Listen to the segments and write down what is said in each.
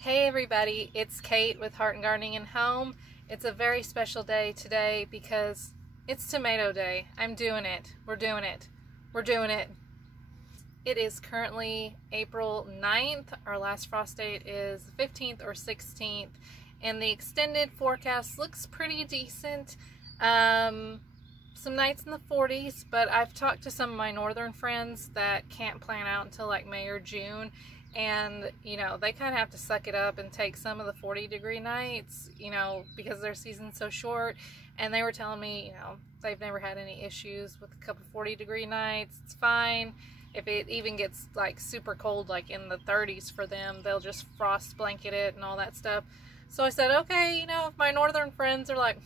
Hey everybody, it's Kate with Heart and Gardening and Home. It's a very special day today because it's tomato day. I'm doing it. We're doing it. We're doing it. It is currently April 9th. Our last frost date is 15th or 16th, and the extended forecast looks pretty decent. Some nights in the 40s, but I've talked to some of my northern friends that can't plant out until like May or June. And, you know, they kind of have to suck it up and take some of the 40-degree nights, you know, because their season's so short. And they were telling me, you know, they've never had any issues with a couple 40-degree nights. It's fine. If it even gets, like, super cold, like in the 30s for them, they'll just frost blanket it and all that stuff. So I said, okay, you know, if my northern friends are like,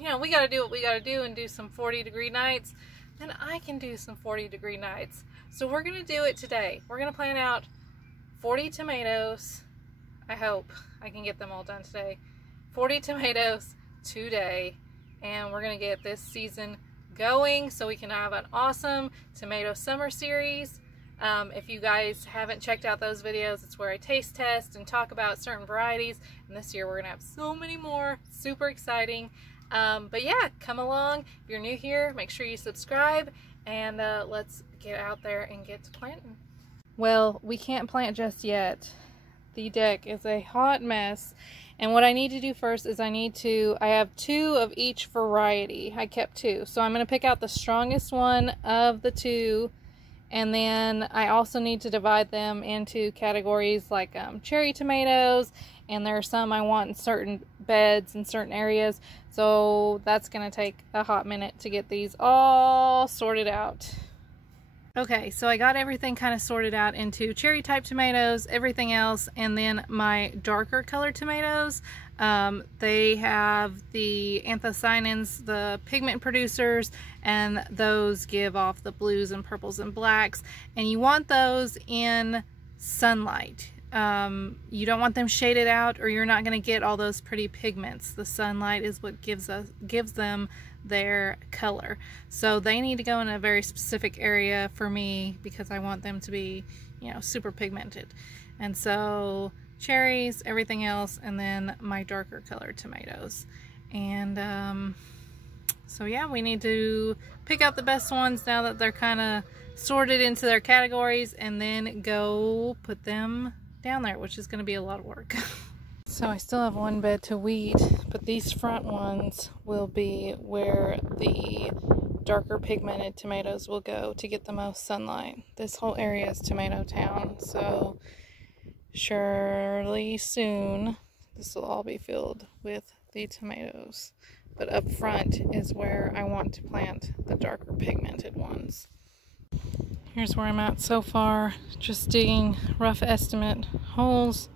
you know, we got to do what we got to do and do some 40-degree nights, then I can do some 40-degree nights. So we're going to do it today. We're going to plan out 40 tomatoes. I hope I can get them all done today. 40 tomatoes today, and we're gonna get this season going so we can have an awesome tomato summer series. If you guys haven't checked out those videos, it's where I taste test and talk about certain varieties, and this year we're gonna have so many more. Super exciting. But yeah, come along. If you're new here, make sure you subscribe, and let's get out there and get to planting. Well, we can't plant just yet. The deck is a hot mess. And what I need to do first is I have two of each variety. I kept two. So I'm going to pick out the strongest one of the two. And then I also need to divide them into categories like cherry tomatoes. And there are some I want in certain beds in certain areas. So that's going to take a hot minute to get these all sorted out. Okay, so I got everything kind of sorted out into cherry type tomatoes, everything else, and then my darker colored tomatoes. They have the anthocyanins, the pigment producers, and those give off the blues and purples and blacks. And you want those in sunlight. You don't want them shaded out, or you're not going to get all those pretty pigments. The sunlight is what gives them their color. So they need to go in a very specific area for me because I want them to be, you know, super pigmented. And so cherries, everything else, and then my darker colored tomatoes. And so yeah, we need to pick out the best ones now that they're kind of sorted into their categories, and then go put them down there, which is going to be a lot of work. So I still have one bed to weed, but these front ones will be where the darker pigmented tomatoes will go to get the most sunlight. This whole area is tomato town, so surely soon this will all be filled with the tomatoes. But up front is where I want to plant the darker pigmented ones. Here's where I'm at so far, just digging, rough estimate holes,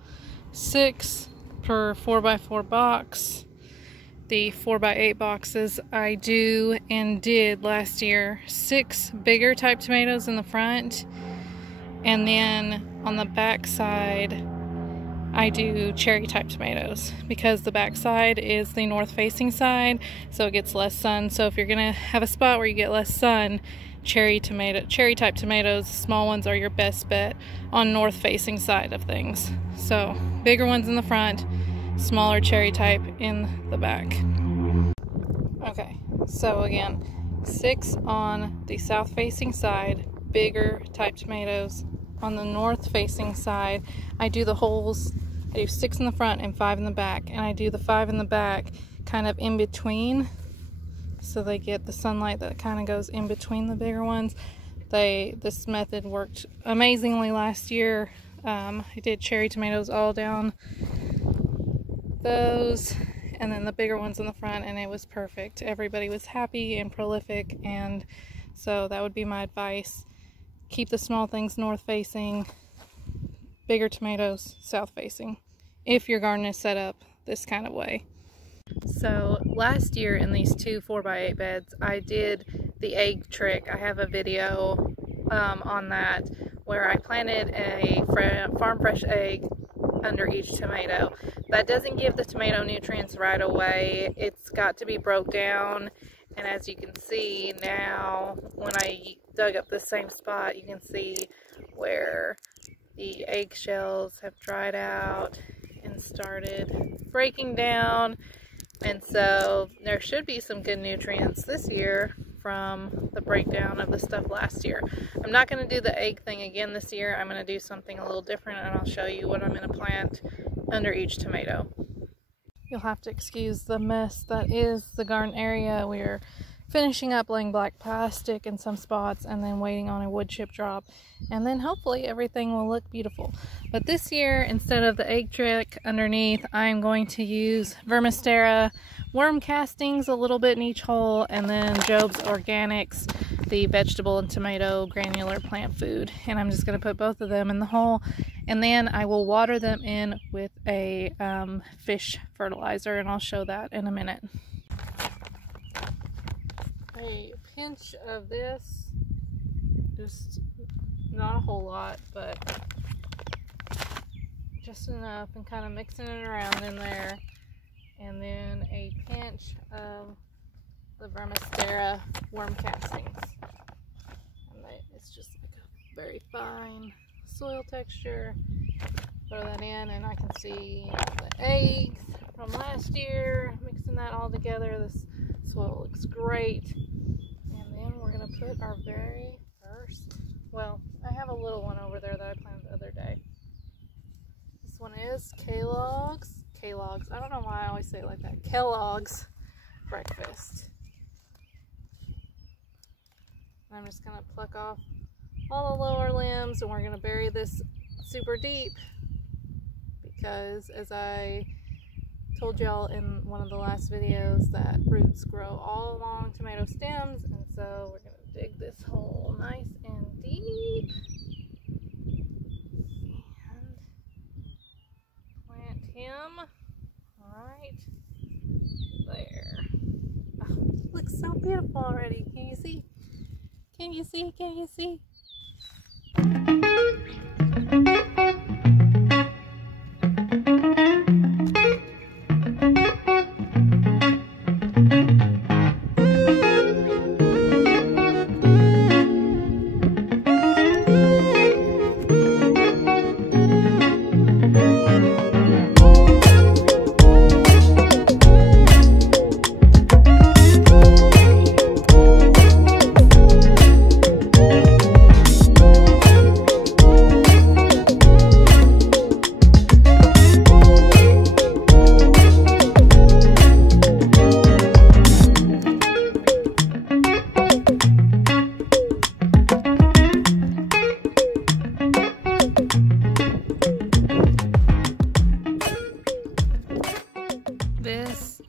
6 per 4x4 box. The 4x8 boxes I do and did last year. 6 bigger type tomatoes in the front, and then on the back side I do cherry type tomatoes because the back side is the north facing side, so it gets less sun. So if you're gonna have a spot where you get less sun, cherry type tomatoes, small ones, are your best bet on north facing side of things. So bigger ones in the front, smaller cherry type in the back. Okay, so again, 6 on the south facing side, bigger type tomatoes. On the north facing side, I do the holes, I do 6 in the front and 5 in the back, and I do the 5 in the back kind of in between, so they get the sunlight that kind of goes in between the bigger ones. This method worked amazingly last year. I did cherry tomatoes all down those, and then the bigger ones in the front, and it was perfect. Everybody was happy and prolific, and so that would be my advice. Keep the small things north facing, bigger tomatoes south facing, if your garden is set up this kind of way. So last year in these 2 4x8 beds, I did the egg trick. I have a video on that where I planted a farm fresh egg under each tomato. That doesn't give the tomato nutrients right away. It's got to be broke down, and as you can see now, when I dug up the same spot, you can see where the eggshells have dried out and started breaking down. And so there should be some good nutrients this year from the breakdown of the stuff last year. I'm not going to do the egg thing again this year. I'm going to do something a little different, and I'll show you what I'm going to plant under each tomato. You'll have to excuse the mess that is the garden area. We're finishing up laying black plastic in some spots and then waiting on a wood chip drop, and then hopefully everything will look beautiful. But this year, instead of the egg trick underneath, I'm going to use Vermistera worm castings, a little bit in each hole, and then Job's Organics, the vegetable and tomato granular plant food. And I'm just going to put both of them in the hole, and then I will water them in with a fish fertilizer, and I'll show that in a minute. A pinch of this, just not a whole lot, but just enough, and kind of mixing it around in there. And then a pinch of the Vermistera worm castings. And it's just like a very fine soil texture. Throw that in, and I can see the eggs from last year. Mixing that all together, this soil looks great. And then we're going to put our very first, well, I have a little one over there that I planted the other day. This one is Kellogg's. I don't know why I always say it like that. Kellogg's breakfast. I'm just going to pluck off all the lower limbs, and we're going to bury this super deep because, as I told y'all in one of the last videos, that roots grow all along tomato stems, and so we're going to dig this hole nice and deep and plant him right there. Oh, it looks so beautiful already. Can you see? Can you see? Can you see?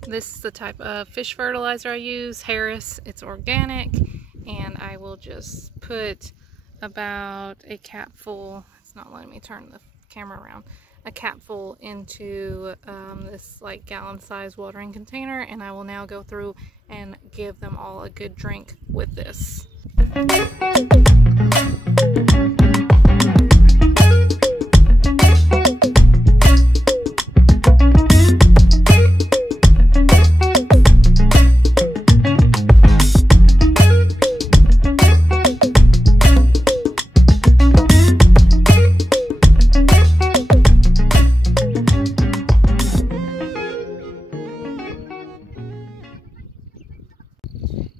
This is the type of fish fertilizer I use, Harris. It's organic, and I will just put about a capful, it's not letting me turn the camera around, a capful into this like gallon size watering container, and I will now go through and give them all a good drink with this.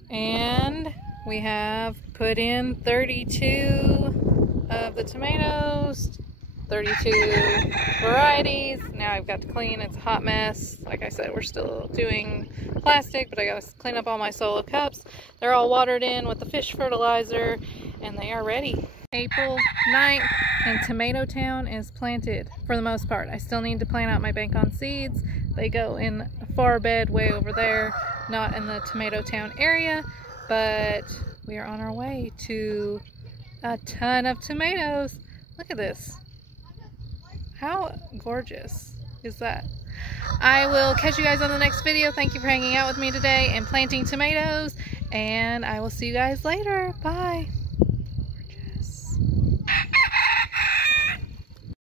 And we have put in 32 of the tomatoes, 32 varieties. Now I've got to clean, it's a hot mess. Like I said, we're still doing plastic, but I gotta clean up all my solo cups. They're all watered in with the fish fertilizer, and they are ready. April 9th, and Tomato Town is planted for the most part. I still need to plant out my bank on seeds. They go in a far bed way over there, not in the Tomato Town area, but we are on our way to a ton of tomatoes. Look at this. How gorgeous is that? I will catch you guys on the next video. Thank you for hanging out with me today and planting tomatoes, and I will see you guys later. Bye.